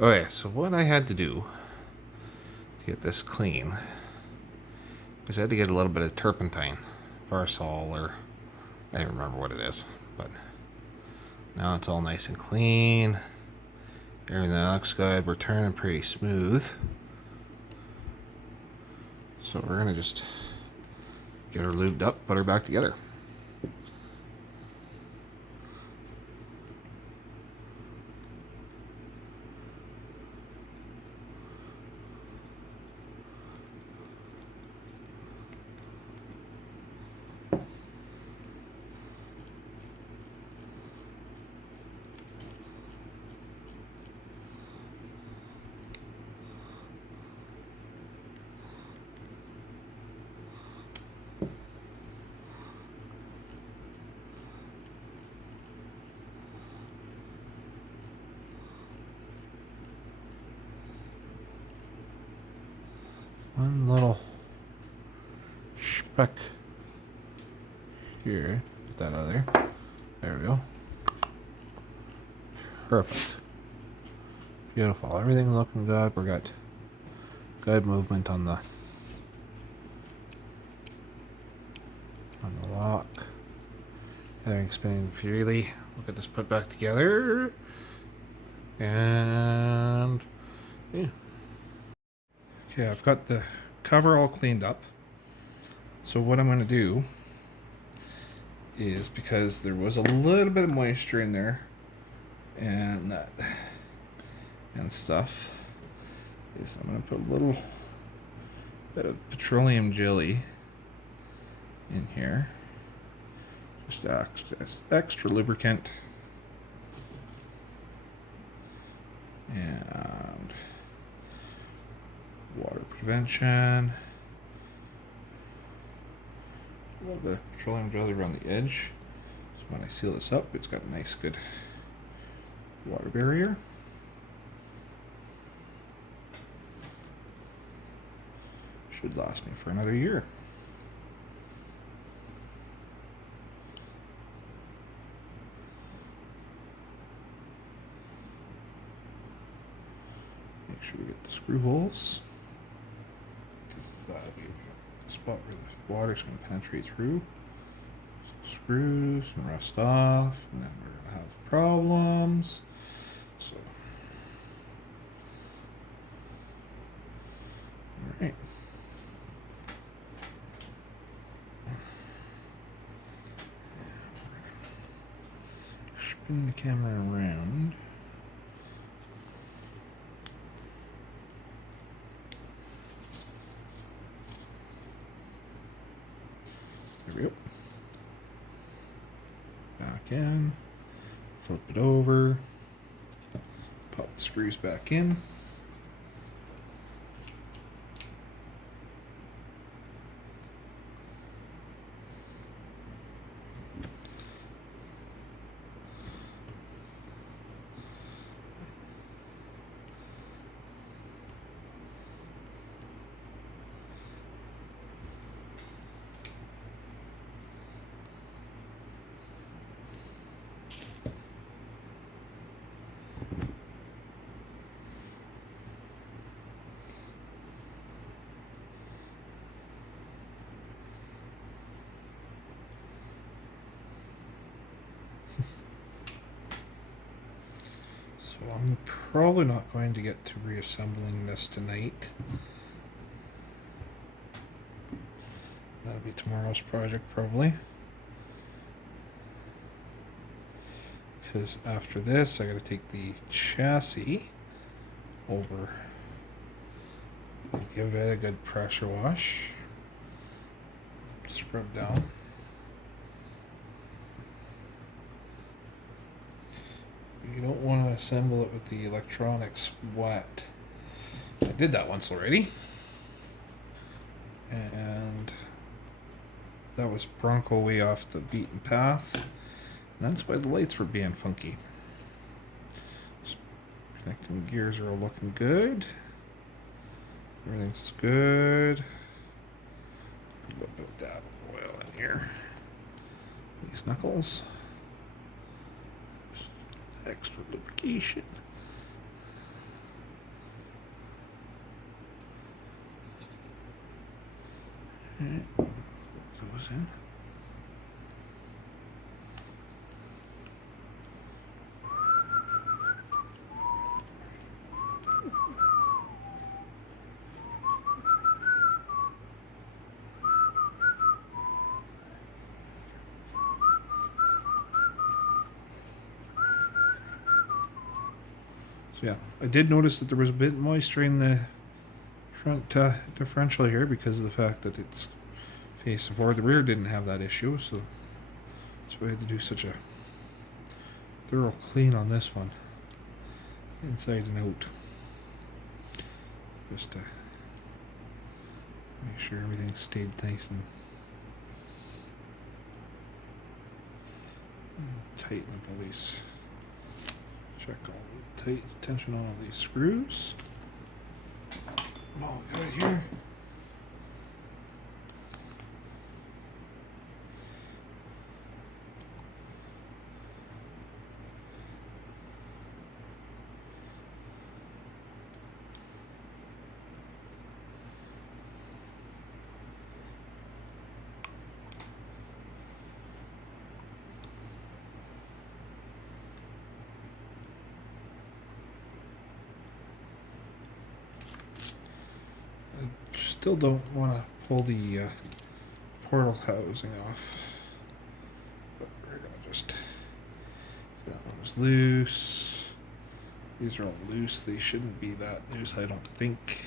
Okay, so what I had to do to get this clean is I had to get a little bit of turpentine, Varsol, or I don't remember what it is, but now it's all nice and clean. Everything looks good. We're turning pretty smooth. So we're gonna just get her lubed up, put her back together. One little speck here. Get that out of there. There we go. Perfect. Beautiful. Everything's looking good. We got good movement on the lock. Everything's spinning freely. We'll get this put back together. And yeah. Okay, I've got the cover all cleaned up. So what I'm going to do is, because there was a little bit of moisture in there and that and stuff, is I'm going to put a little bit of petroleum jelly in here. Just extra lubricant. And water prevention. A little bit of petroleum jelly around the edge. So when I seal this up, it's got a nice, good water barrier. Should last me for another year. Make sure we get the screw holes, because that'll be the spot where the water's going to penetrate through. So screws and rust off, and then we're going to have problems. So, all right. Spin the camera around. There we go. Back in. Flip it over. Pop the screws back in. So I'm probably not going to get to reassembling this tonight. That'll be tomorrow's project probably. Because after this I gotta take the chassis over and give it a good pressure wash. Scrub down. You don't want to assemble it with the electronics wet. I did that once already. And that was Bronco way off the beaten path. And that's why the lights were being funky. Just connecting gears are all looking good. Everything's good. A little bit of dab of oil in here. These knuckles. Extra lubrication. Alright, goes in. So yeah, I did notice that there was a bit of moisture in the front differential here because of the fact that it's facing forward. The rear didn't have that issue, so that's why I had to do such a thorough clean on this one, inside and out, just to make sure everything stayed nice and tighten up all these. Check all the tight tension on all these screws. Oh, we got it here. Still don't want to pull the portal housing off, but we're gonna just. So that one was loose. These are all loose. They shouldn't be that loose, I don't think.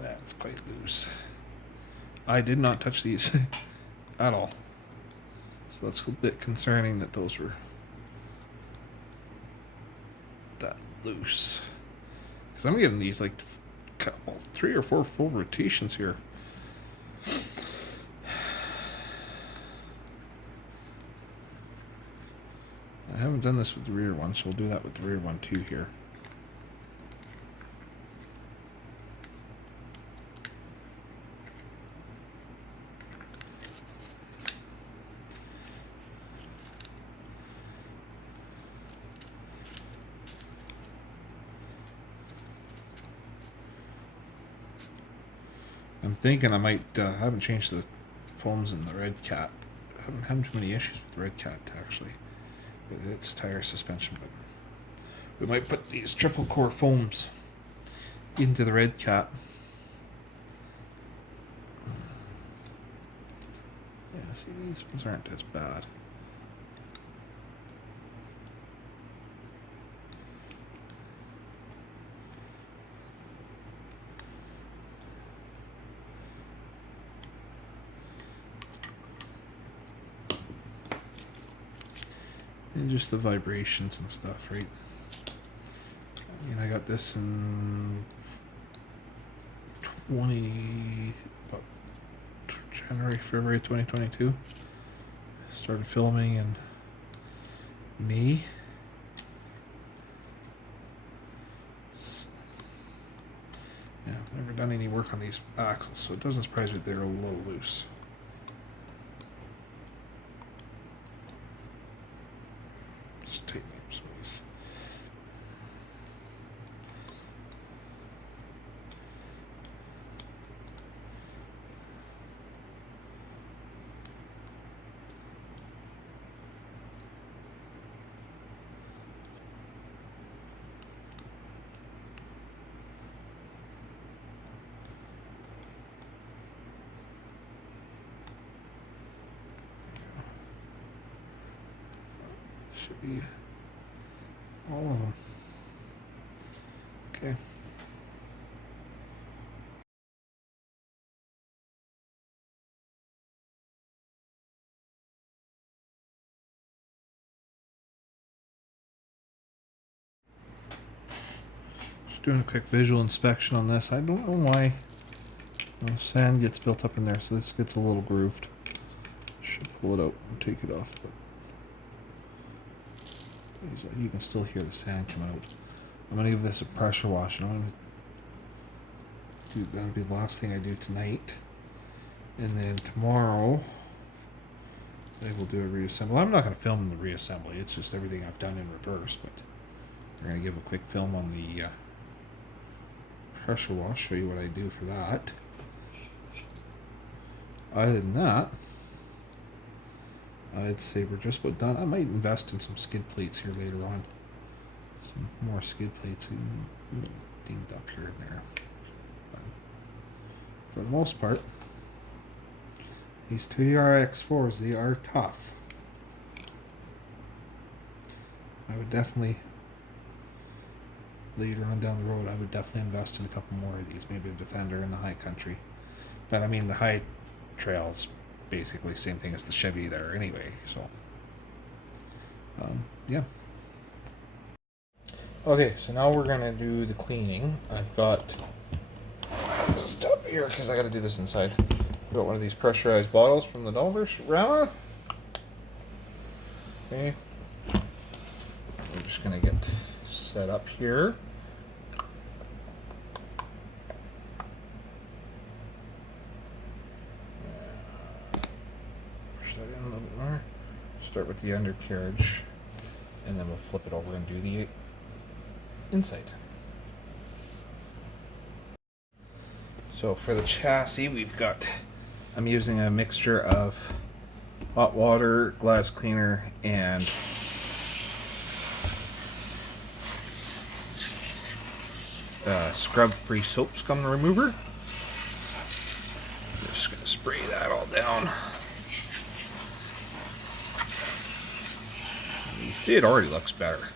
That's quite loose. I did not touch these at all, so that's a bit concerning that those were that loose. Because I'm getting these like 3 or 4 full rotations here. I haven't done this with the rear one, so we'll do that with the rear one too here. I'm thinking I might, I haven't changed the foams in the Red Cat. I haven't had too many issues with the Red Cat, actually, with its tire suspension, but we might put these triple core foams into the Red Cat. Yeah, see, these ones aren't as bad. And just the vibrations and stuff, right? I mean, I got this in about January, February 2022. Started filming in May. Yeah, I've never done any work on these axles, so it doesn't surprise me they're a little loose. Just tighten up some of these. Should be all of them. Okay. Just doing a quick visual inspection on this. I don't know why sand gets built up in there, so this gets a little grooved. Should pull it out and take it off, but you can still hear the sand come out. I'm going to give this a pressure wash, and I'm going to do, that'll be the last thing I do tonight. And then tomorrow, I will do a reassemble. I'm not going to film the reassembly, it's just everything I've done in reverse, but we're going to give a quick film on the pressure wash, show you what I do for that. other than that, I'd say we're just about done. I might invest in some skid plates here later on. Some more skid plates dinged up here and there. But for the most part, these two Tx4s, they are tough. I would definitely, later on down the road, I would definitely invest in a couple more of these. Maybe a Defender in the high country. But I mean, the high trail's basically the same thing as the Chevy there anyway, so yeah. Okay, so now we're gonna do the cleaning. I've got, stop here because I gotta do this inside. I've got one of these pressurized bottles from the Dollarama. Okay, we're just gonna get set up here. Push that in a little bit more. Start with the undercarriage, and then we'll flip it over and do the inside. So for the chassis, I'm using a mixture of hot water, glass cleaner, and scrub-free soap scum remover. I'm just going to spray that all down. You see, it already looks better,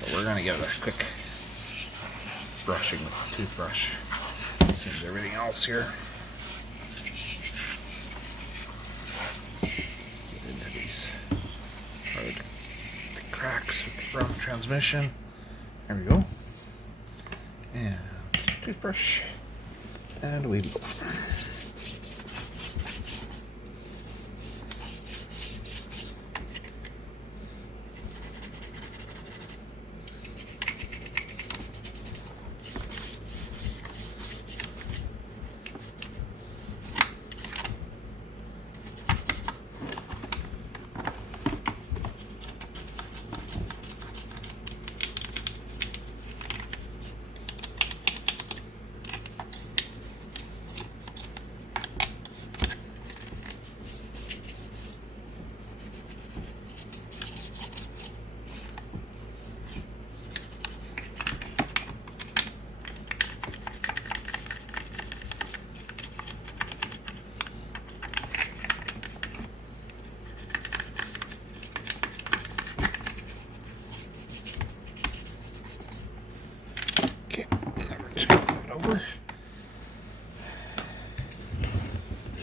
but we're going to give it a quick brushing with the toothbrush. Same as everything else here. Get into these hard cracks with the Bronco transmission. There we go. And toothbrush. And we go.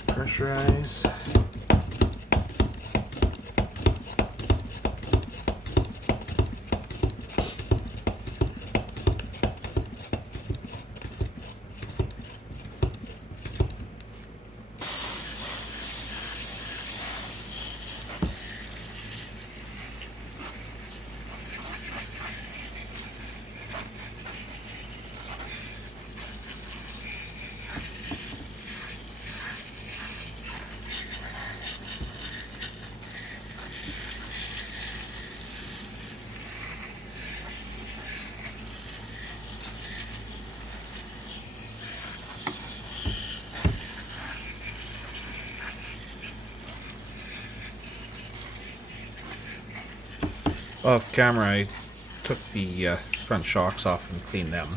Pressurize. Off camera, I took the front shocks off and cleaned them.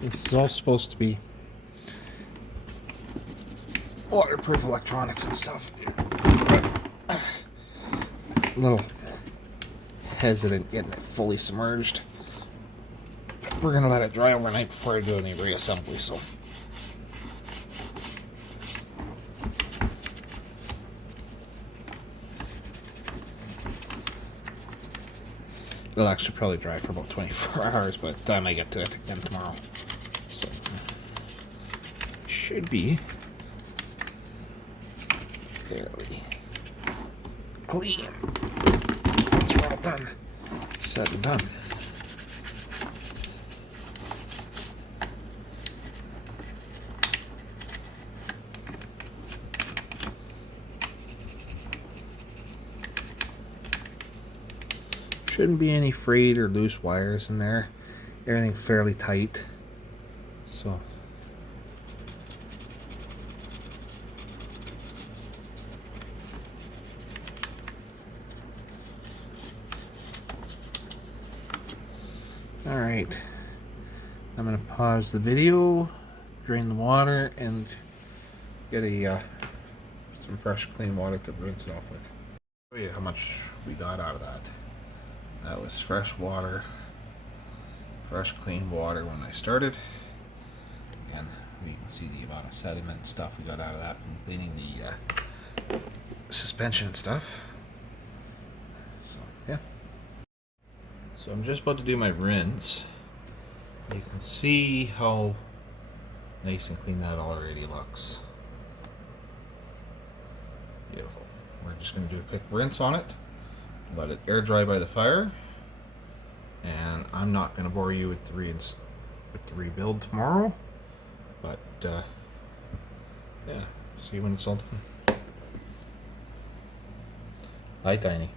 This is all supposed to be waterproof electronics and stuff. A little hesitant getting it fully submerged. We're going to let it dry overnight before I do any reassembly, so. It'll actually probably dry for about 24 hours by the time I get to it again tomorrow. So, should be fairly clean. It's well done. Said and done. Shouldn't be any frayed or loose wires in there. Everything fairly tight. So alright. I'm gonna pause the video, drain the water, and get a some fresh clean water to rinse it off with. Show you how much we got out of that. That was fresh water, fresh clean water when I started. Again, you can see the amount of sediment and stuff we got out of that from cleaning the suspension and stuff. So yeah. So I'm just about to do my rinse. You can see how nice and clean that already looks. Beautiful. We're just going to do a quick rinse on it. Let it air dry by the fire, and I'm not going to bore you with the rebuild tomorrow, but yeah, see when it's all done. Hi, Tiny.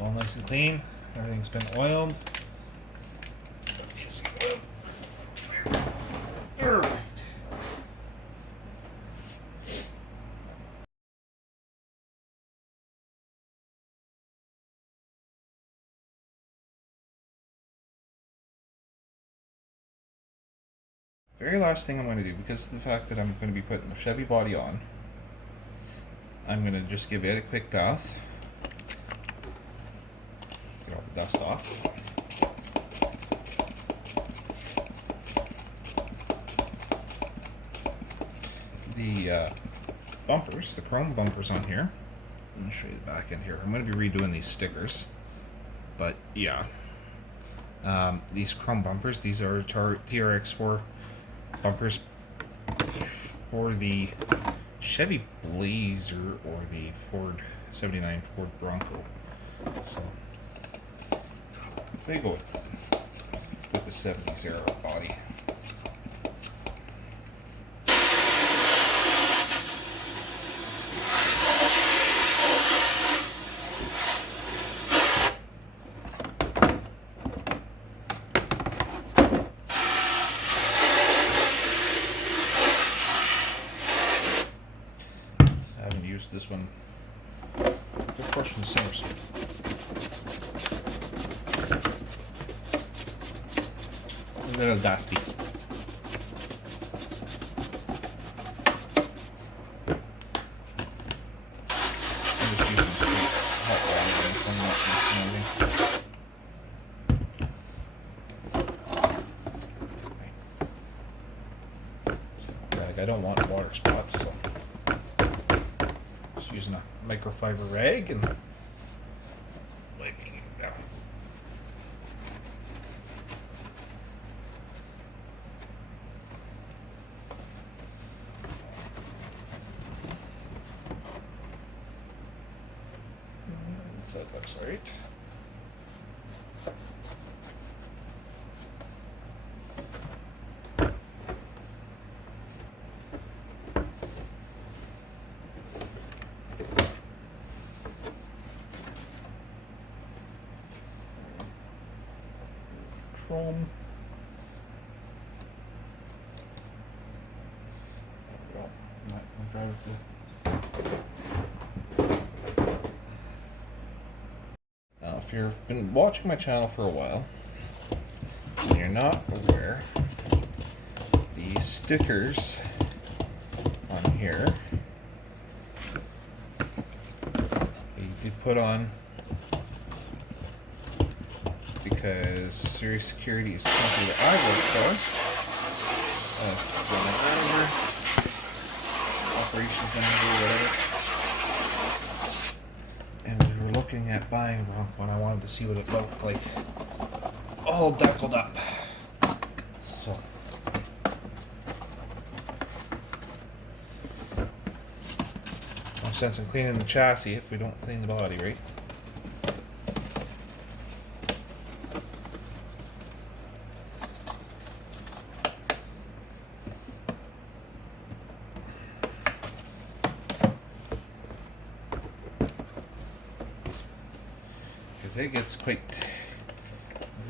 All nice and clean. Everything's been oiled. Alright. Very last thing I'm going to do, because of the fact that I'm going to be putting the Chevy body on, I'm going to just give it a quick bath. Get all the dust off. The bumpers, the chrome bumpers on here. Let me show you the back end here. I'm going to be redoing these stickers. But yeah. These chrome bumpers, these are Tx4 bumpers for the Chevy Blazer or the Ford 79 Ford Bronco. So they go with the 70s era body. Used this one pushing the center seat. A little dusty. I'm just using straight hot water and cleaning up and everything. Like, I don't want water spots, so just using a microfiber rag and wiping it down. So that looks right. Chrome. There we go. Not gonna drive with the. Now, if you've been watching my channel for a while and you're not aware, these stickers on here, you did put on because Serious Security is the company that I work for. Manager, operations manager, whatever. And we were looking at buying a Bronco, and I wanted to see what it looked like, all deckled up. So, no sense in cleaning the chassis if we don't clean the body, right? It gets quite,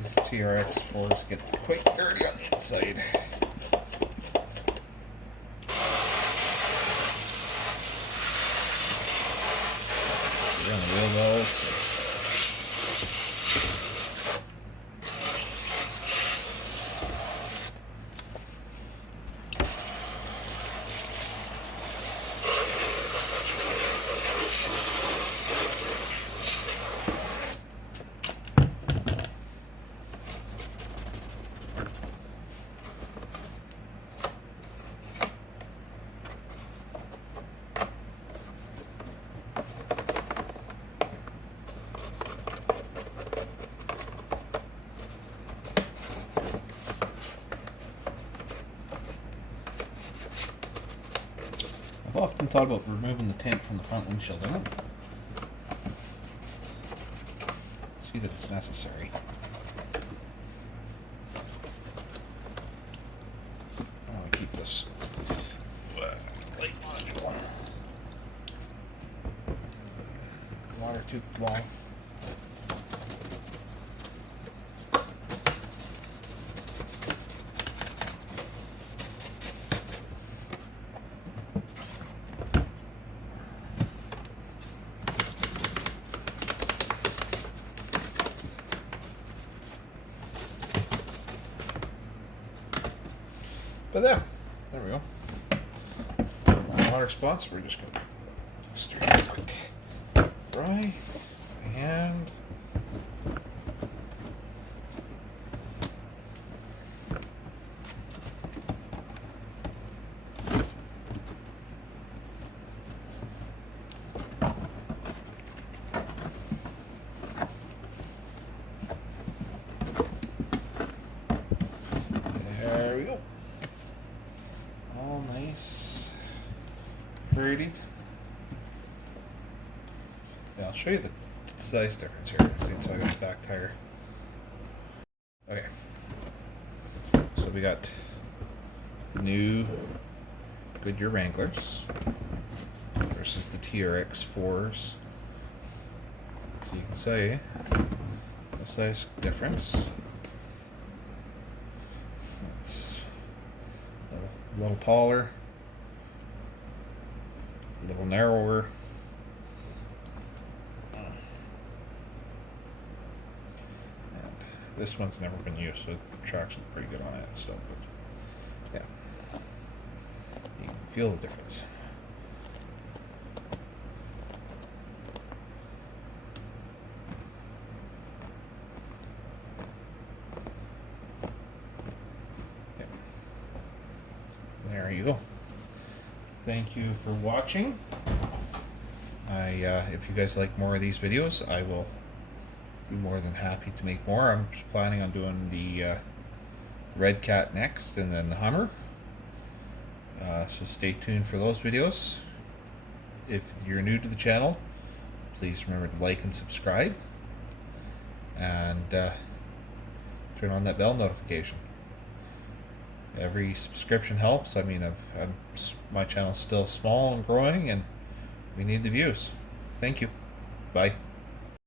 these Tx4s get quite dirty on the inside. You're on the wheel wells. I've often thought about removing the tent from the front windshield. I don't see that it's necessary. I'll keep this light module. Water too long. But there we go. Water spots, we're just going to straight quick dry and there we go. All nice, pretty. Yeah, I'll show you the size difference here. See, so I got the back tire. Okay, so we got the new Goodyear Wranglers versus the Tx4s. So you can see the size difference. It's a little taller, a little narrower. this one's never been used, so the traction's pretty good on it. So, but yeah, you can feel the difference. Yeah. There you go. Thank you for watching. If you guys like more of these videos, I will be more than happy to make more. I'm just planning on doing the Red Cat next, and then the Hummer. So stay tuned for those videos. If you're new to the channel, please remember to like and subscribe, and turn on that bell notification. Every subscription helps. I mean, my channel's still small and growing, and we need the views. Thank you. Bye.